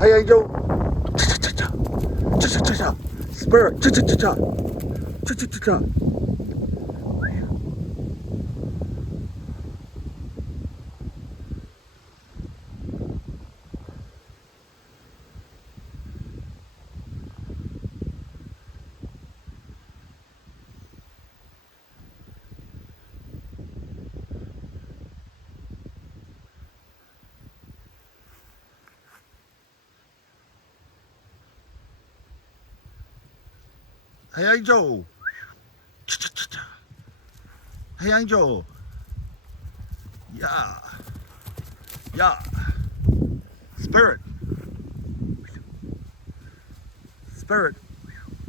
Hey, Angel. Cha-cha-cha-cha. Cha-cha-cha-cha. Spirit. Cha-cha-cha-cha. Cha-cha-cha-cha. Hey, Angel. Cha-cha-cha-cha. Hey, Angel. Yeah. Yeah. Spirit. Spirit.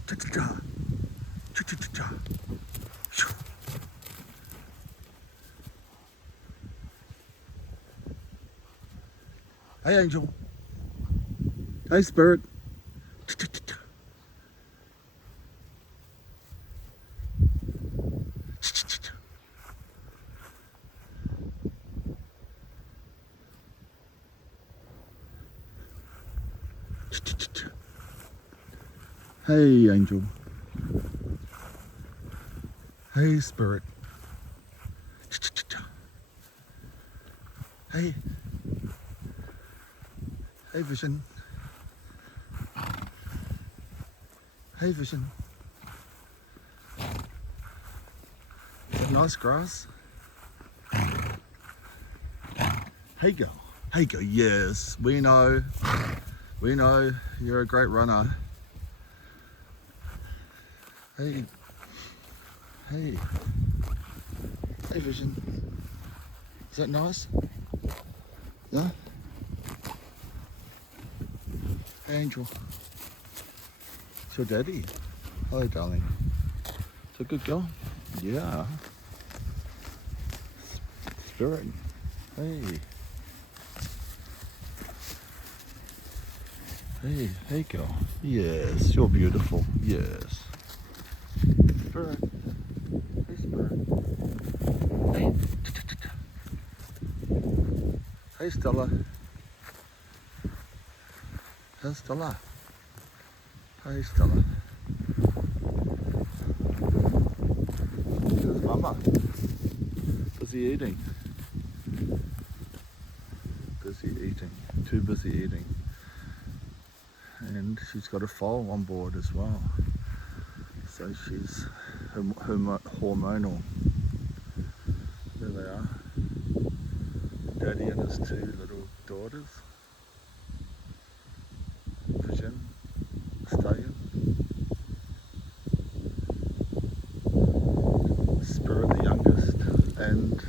Cha-cha-cha. Cha-cha-cha-cha. Hey, Angel. Hey, Spirit. Cha-cha-cha-cha. Cha-cha-cha-cha. Cha-cha-cha-cha. Hey, Angel. Hey, Spirit. Cha-cha-cha-cha. Hey. Hey, Vision. Hey, Vision. Is that nice grass? Hey, girl. Hey, girl. Yes, we know. We know you're a great runner. Hey. Hey. Hey, Vision. Is that nice? Yeah? Hey, Angel. It's your daddy. Hello, darling. It's a good girl? Yeah. Spirit. Hey. Hey, hey, girl. Yes, you're beautiful. Yes. Spirit. Hey, Spirit. Hey. Hey, Stella. Hey, Stella. Hey, Stella. There's Mama. Busy eating. Busy eating. Too busy eating. And she's got a foal on board as well. So she's hormonal. There they are. Daddy and his two little daughters. Vision, Stallion, Spirit the youngest, and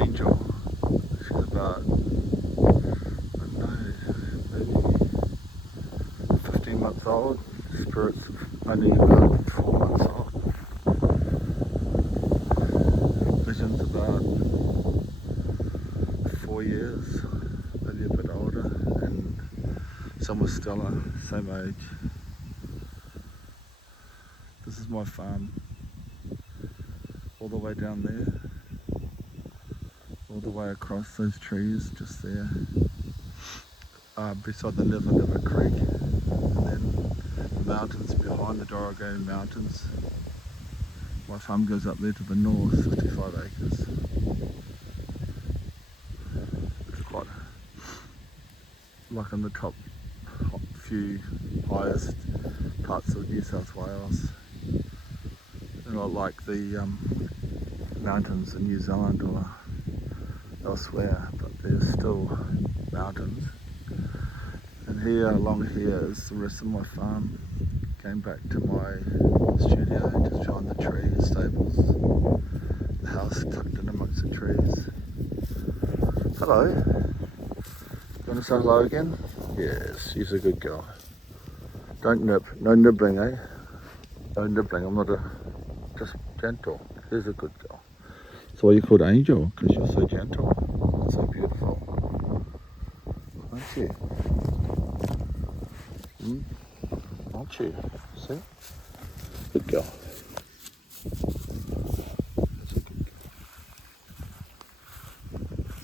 Angel. She's about, I don't know, maybe 15 months old. Spirit's only about 4 months old. Vision's about 4 years, maybe a bit older, and some with Stella, same age. This is my farm, all the way down there, all the way across those trees just there, beside the Never Creek, and then the mountains behind the Dorogane Mountains. My farm goes up there to the north, 55 acres. It's quite like in the top few highest parts of New South Wales. They're not like the mountains in New Zealand or elsewhere, but they're still mountains. And here, along here, is the rest of my farm. Came back to my studio, just behind the tree stables. The house tucked in amongst the trees. Hello. You want to say hello again? Yes, she's a good girl. Don't nip. No nibbling, eh? No nibbling. I'm not just gentle. She's a good girl. That's why you're called Angel, because you're so gentle. So beautiful. Aren't you? Aren't you? See? Good girl. That's a good girl.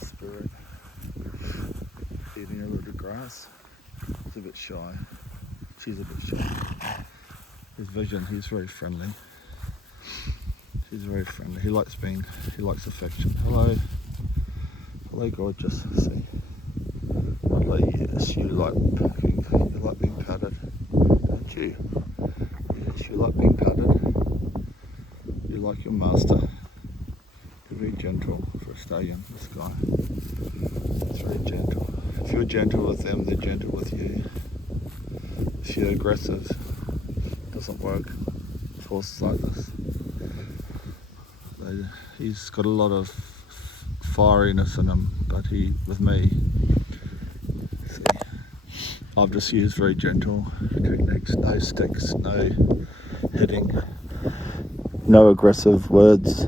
Spirit eating a little grass. bit shy. She's a bit shy. His vision, he's very friendly. He's very friendly. He likes affection. Hello. Hello, gorgeous. See. Hello, yes, you like being patted, don't you? Yes, you like being patted. You like your master. You're very gentle for a stallion, this guy. It's very gentle. If you're gentle with them, they're gentle with you. If you're aggressive, it doesn't work with horses like this. He's got a lot of fieriness in him, but with me, see, I've just used very gentle techniques, no sticks, no hitting, no aggressive words.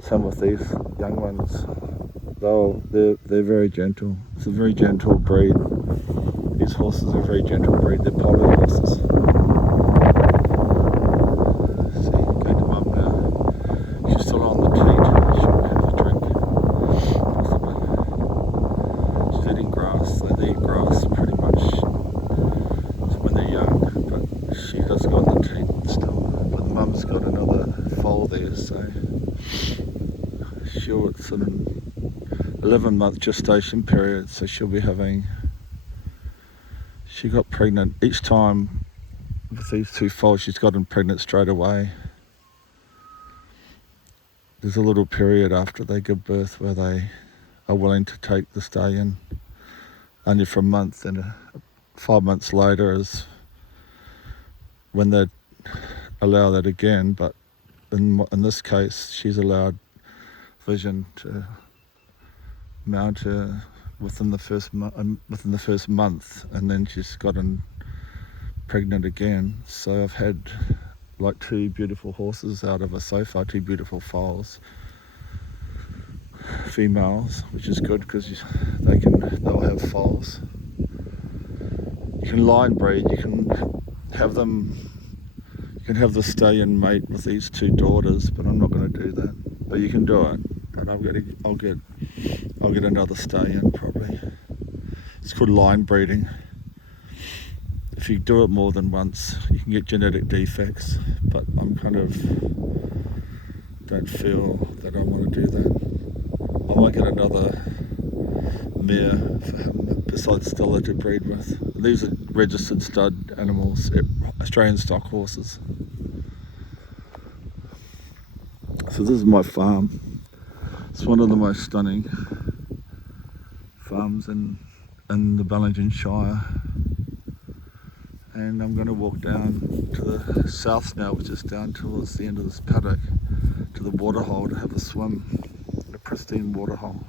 Some of these young ones, they're very gentle. It's a very gentle breed. These horses are a very gentle breed. They're polo horses. See, going to mum now. She's still on the teat. She'll have a drink, possibly. She's eating grass. They eat grass pretty much when they're young, but she does go on the teat still. But the mum's got another foal there, so it's an 11-month gestation period, so she'll be having. She got pregnant each time with these two foals. She's gotten pregnant straight away. There's a little period after they give birth where they are willing to take the stallion only for a month, and 5 months later is when they allow that again. But in this case, she's allowed Vision to mount her within the first month, and then she's gotten pregnant again. So I've had like 2 beautiful horses out of her so far, 2 beautiful foals, females, which is good because they'll have foals. You can line breed. You can have the stallion mate with these 2 daughters, but I'm not going to do that. But you can do it, and I'll get another stallion probably. It's called line breeding. If you do it more than once, you can get genetic defects, but I'm don't feel that I want to do that. I might get another mare for him besides Stella to breed with. These are registered stud animals, Australian stock horses. So this is my farm. It's one of the most stunning farms in the Ballingen Shire. And I'm going to walk down to the south now, which is down towards the end of this paddock, to the waterhole to have a swim, a pristine waterhole.